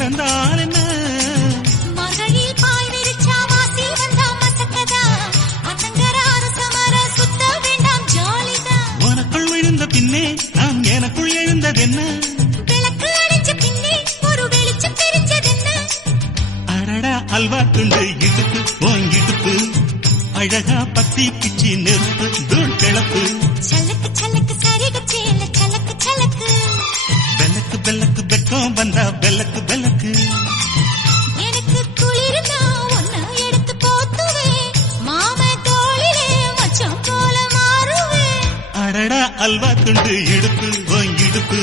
கிடந்தால் என்ன மகளில் பாய் விரிச்சா வாசி வந்தா மசக்கதா அத்தங்கரார சமர சுத்த வேண்டாம் ஜாலிதான் உனக்குள் விழுந்த பின்னே நான் எனக்குள் எழுந்ததென்ன விளக்கு அணைஞ்ச பின்னே ஒரு வெளிச்சம் தெரிஞ்சதென்ன அடடா அல்வா துண்டு இடுப்பு ஓங்கிடுப்பு அழகா பத்தி பிச்சி நெருப்பு தூள் கிளப்பு சலக்கு சலக்கு சரிக சேல சலக்கு சலக்கு பெல்லக்கு பெல்லக்கு பெக்கம் வந்தா பெல்லக்கு பெல்லக்கு எனக்கு குளிர்னா ஒன்ன எடுத்து போத்துவே மாம தோளிலே மச்சம் போல மாறுவே அடடா அல்வா துண்டு இடுப்பு ஓங்கிடுப்பு